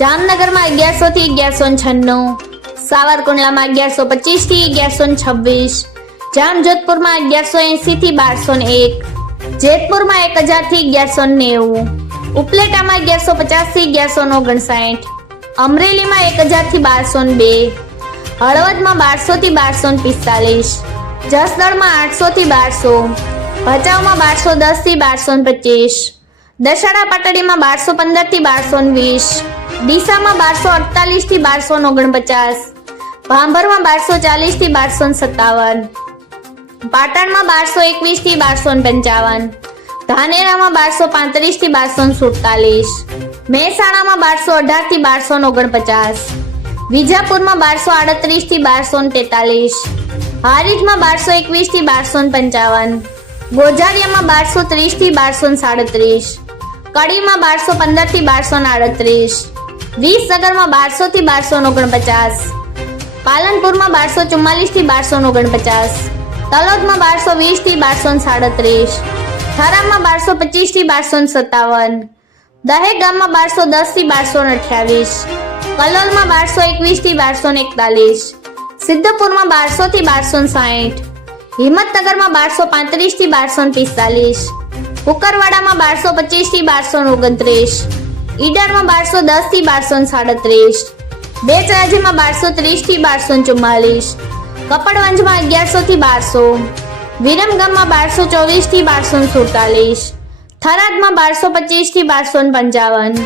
જામનગરમાં અગિયારસો થી અગિયારસો છન્નું સાવરકુંડલામાં અગિયારસો પચીસથી અગિયારસો છવ્વીસ જામજોધપુરમાં અગિયારસો એસી થી બારસો એક જેતપુરમાં એક હજારથી અગિયારસો નેવું ઉપલેટામાં અગિયારસો પચાસથી અગિયારસો ઓગણસાઠ અમરેલીમાં એક હજારથી બારસો બે હળવદમાં બારસો થી બારસો પિસ્તાલીસ જસદણમાં આઠસો થી બારસો, ભચાઉમાં બારસો દસથી બારસો પચીસ દશેરા પાટડીમાં બારસો પંદરથી બારસો વીસ ડીસામાં બારસો અડતાલીસથી બારસો ઓગણપચાસ, ભાંભરમાં બારસો ચાલીસથી બારસો સત્તાવન, પાટણમાં બારસો એકવીસથી બારસો પંચાવન, ધાનેરામાં બારસો પાંત્રીસથી બારસો સુડતાલીસ, મહેસાણામાં બારસો અઢારથી બારસો ઓગણપચાસ, વિજાપુરમાં બારસો આડત્રીસથી બારસો તેતાલીસ, હારીજમાં બારસો એકવીસથી બારસો પંચાવન, ગોજારિયામાં બારસો ત્રીસથી બારસો સાડત્રીસ, કડીમાં બારસો પંદરથી બારસો આડત્રીસ વિસનગરમાં બારસો થી બારસો ઓગણપચાસ. પાલનપુરમાં બારસો ચુમ્માલીસથી બારસો ઓગણપચાસ. તલોદમાં બારસો વીસથી બારસો સાડત્રીસ. થરામાં બારસો પચીસથી બારસો સત્તાવન. દહેગામમાં બારસો દસથી બારસો અઠ્યાવીસ. કલોલમાં બારસો એકવીસથી બારસો એકતાલીસ. સિદ્ધપુરમાં બારસો થી બારસો સાઠ હિંમતનગરમાં બારસો પાંત્રીસથી બારસો પિસ્તાલીસ. કુકરવાડામાં બારસો પચીસથી બારસો ઓગણત્રીસ. ઈડરમાં બારસો દસથી બારસો સાડત્રીસ. બેચરાજીમાં બારસો ત્રીસથી બારસો ચુમ્માલીસ કપડવંજમાં અગિયારસો થી બારસો. વિરમગામમાં બારસો ચોવીસથી બારસો સુડતાલીસ. થરાદમાં બારસો પચીસથી બારસો પંચાવન.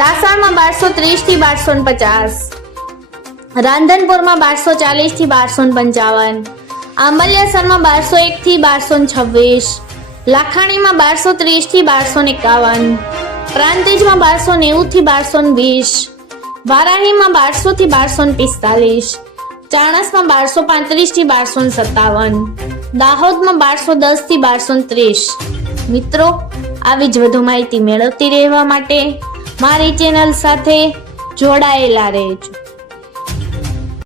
રાસણમાં બારસો ત્રીસથી બારસો પચાસ. રાંધનપુરમાં બારસો ચાલીસથી બારસો પંચાવન. આંબલિયાસરમાં બારસો એક થી બારસો છવ્વીસ. લાખાણીમાં બારસો ત્રીસથી બારસો એકાવન. પ્રાંતિજમાં બારસો નેવું થી બારસો વીસ, વારાહીમાં બારસો થી બારસો પિસ્તાલીસ, ચાણસમાં બારસો પાંત્રીસથી બારસો સત્તાવન, દાહોદમાં બારસો દસથી બારસો ત્રીસ. મિત્રો, આવી જ વધુ માહિતી મેળવતી રહેવા માટે મારી ચેનલ સાથે જોડાયેલા રહેજો.